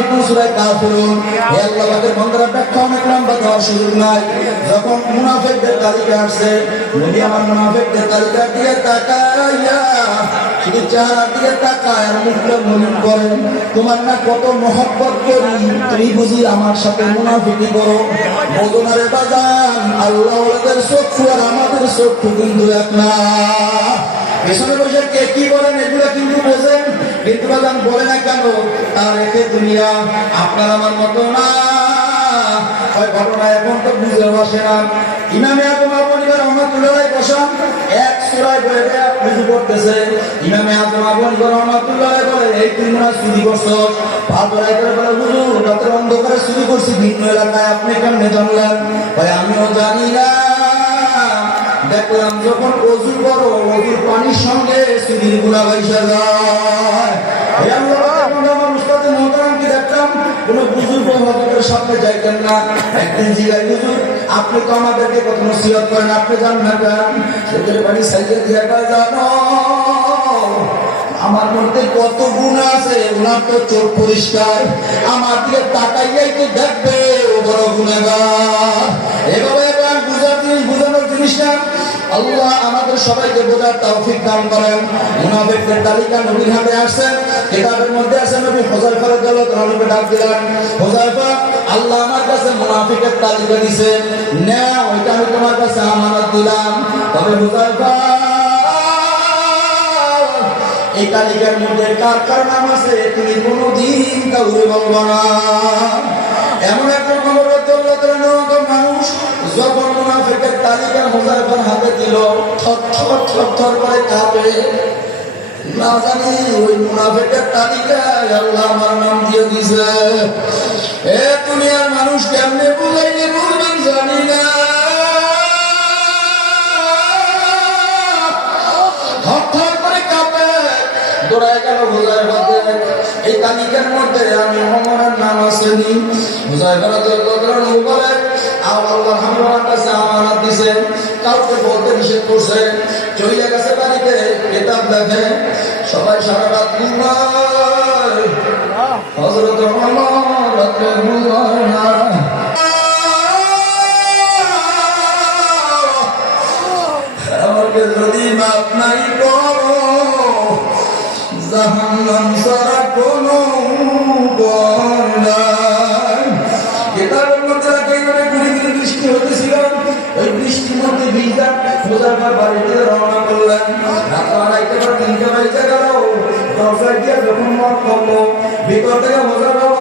মুনাফিকুন সূরা কাফিরুন। হে আল্লাহ পাকের বান্দারা ব্যাখ্যা অনেক লম্বা দেওয়ার সুযোগ নাই। যখন মুনাফিকদের তালিকা আসছে, নবী আমার মুনাফিকদের তালিকা দিয়ে তাকায়া শুধু চেহারা দিয়ে তাকায় আর মুখটা মলিন করেন, তোমার না কত মহব্বত করি, তুমি বুঝি আমার সাথে মুনাফিকি করো? মদনারে বাজান, আল্লাহ ওদের চক্ষু আর আমাদের চক্ষু কিন্তু এক না। পেছনে বসে কে কি বলেন এগুলো কিন্তু বোঝেন, কিন্তু বাজান বলে না কেন? তার রেখে দুনিয়া আপনার আমার মতো না। ঘটনা এখন তো বুঝে বসে না। ইমামে আজম আবু হানিফা রাহমাতুল্লাহ আলাইহি বসান এক সূরায় বলে বুঝু করতেছে। ইমামে আজম আবু হানিফা রাহমাতুল্লাহ আলাইহি বলে এই তুই না চুরি করছো, ভাবরাই করে বলে বুঝু রাতের অন্ধকারে চুরি করছি ভিন্ন এলাকায়, আপনি কেমনে জানলেন? ভাই আমিও জানি না, দেখলাম যখন ওযু করো ওযুর পানির সঙ্গে চুরির গুনাহ ভাইসা যায়। হে আল্লাহ আমার উস্তাদ মোহতারামকে দেখলাম কোন বুজুর্গ হযরতের সামনে যাইতেন না। একদিন জিগাই হুজুর আপনি তো আমাদেরকে কত নসিহত করেন, আপনি জানেন না কেন? সেদের বাড়ি সাইকেল দিয়ে জানো আমার মধ্যে কত গুণ আছে, ওনার তো চোখ পরিষ্কার, আমার দিকে তাকাইয়াই তো দেখবে ও বড় গুণাগার। এভাবে বুঝানোর জিনিসটা আল্লাহ আমাদের সবাইকে বোঝার তৌফিক দান করেন। মুনাফিকদের তালিকা নবীর হাতে আসছে, কিতাবের মধ্যে আছে। নবী হুযায়ফা রাদিয়াল্লাহু তাআলাকে ডাক দিলেন, হুযায়ফা আল্লাহ আমার কাছে মুনাফিকের তালিকা দিয়েছে, নাও ওইটা আমি তোমার কাছে আমানত দিলাম। তবে হুযায়ফা এই তালিকার মধ্যে কার কার নাম আছে তুমি কোনোদিন কাউকে বলবো না। এমন একজন মানুষ যখন মুনাফিকের তালিকা হুযায়ফার হাতে দিল, থর করে কাঁপে। না জানি ওই মুনাফিকের তালিকায় আল্লাহ আমার নাম দিয়ে দিছে। এ দুনিয়ার মানুষ কেমনে বুঝাইলে বলবেন জানি না, থর করে কাঁপে। দৌড়ায় গেল হুযায়ফা, এই তালিকার মধ্যে আমি ওমরের নাম আসেনি। হুযায়ফা রাদিয়াল্লাহু বলে আল্লাহ আমার কাছে আমানত দিয়েছেন, কাউকে বলতে নিষেধ করছে, চলে গেছে বাড়িতে কিতাব লেখে। সবাই সারা রাত ঘুমায়, হযরত ওমর রাতে ঘুমায় না। আমাকে যদি মাফ নাই করো, জাহান্নাম ছাড়া কোনো উপায় নাই। কিতাবের মধ্যে একেবারে গুড়ি বৃষ্টি হতেছিল, ওই বৃষ্টির মধ্যে ভিজা হুযায়ফার বাড়িতে রওনা করলেন। রাত আড়াইটা বা 3টা বেজে গেল, দরজা দিয়ে যখন নক করলো, ভিতর থেকে হুযায়ফা